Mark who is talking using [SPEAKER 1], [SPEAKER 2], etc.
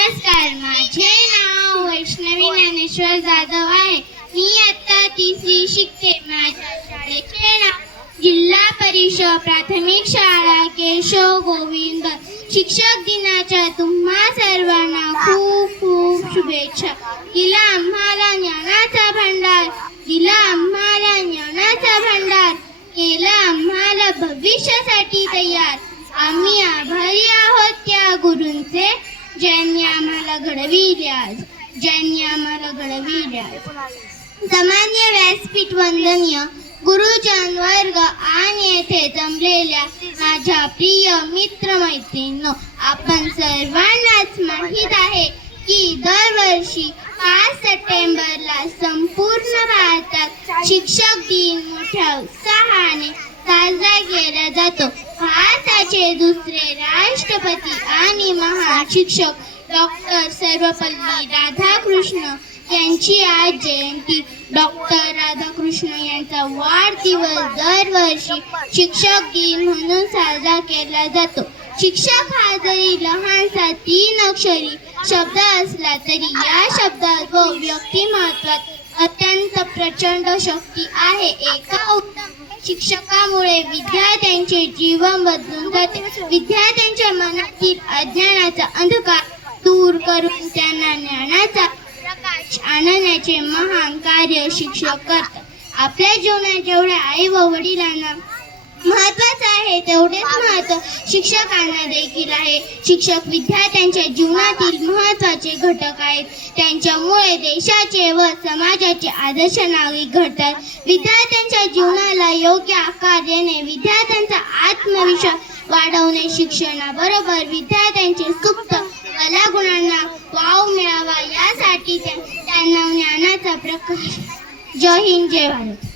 [SPEAKER 1] नमस्कार माझे नाव वैष्णवी ज्ञानेश्वर जाधव आहे. मी आता तिसरी शिकते. माझ्या शाळेचे नाव जिल्हा परिषद प्राथमिक शाळा केशव गोविंद. शिक्षक दिनाच्या तुम्हा सर्वांना खूप खूप शुभेच्छा. दिला आम्हाला ज्ञानाचा भंडार दिला आम्हाला ज्ञानाचा भंडार केला आम्हाला भविष्यासाठी तयार. आम्ही आभारी आहोत त्या गुरूंचे. ज्यांनी आम्हाला घडविले आज ज्यांनी आम्हाला घडविले आज. सामान्य व्यासपीठ वंदनीय गुरुजन वर्ग आणि येथे जमलेल्या माझ्या प्रिय मित्र मैत्रिणींनो आपण सर्वांनाच माहीत आहे की दरवर्षी पाच सप्टेंबरला संपूर्ण भारतात शिक्षक दिन मोठ्या उत्साहाने साजरा केला जातो. भारताचे दुसरे राष्ट्रपती आणि महान शिक्षक डॉक्टर सर्वपल्ली राधाकृष्ण यांची आज जयंती. डॉक्टर राधाकृष्ण यांचा वाढदिवस दरवर्षी शिक्षक दिन म्हणून साजरा केला जातो. शिक्षक हा जरी लहानसा तीन अक्षरी शब्द असला तरी या शब्दात व व्यक्तिमत्वात अत्यंत प्रचंड शक्ती आहे. एका उत्तम शिक्षकामुळे विद्यार्थ्यांचे जीवन बदलून जाते. विद्यार्थ्यांच्या मनातील अज्ञानाचा अंधकार दूर करून त्यांना ज्ञानाचा प्रकाश आणण्याचे महान कार्य शिक्षक करतात. आपल्या जीवनात जेवढ्या आई व वडिलांना महत्वाचं आहे तेवढेच महत्त्व शिक्षकांना देखील आहे. शिक्षक विद्यार्थ्यांच्या जीवनातील महत्त्वाचे घटक आहेत. त्यांच्यामुळे देशाचे व समाजाचे आदर्श नागरिक घडतात. विद्यार्थ्यांच्या जीवनाला योग्य आकार देणे विद्यार्थ्यांचा आत्मविश्वास वाढवणे शिक्षणाबरोबर विद्यार्थ्यांचे सुप्त कलागुणांना वाव मिळावा यासाठी त्यांना ज्ञानाचा प्रकाश. जय हिंद जय भारत.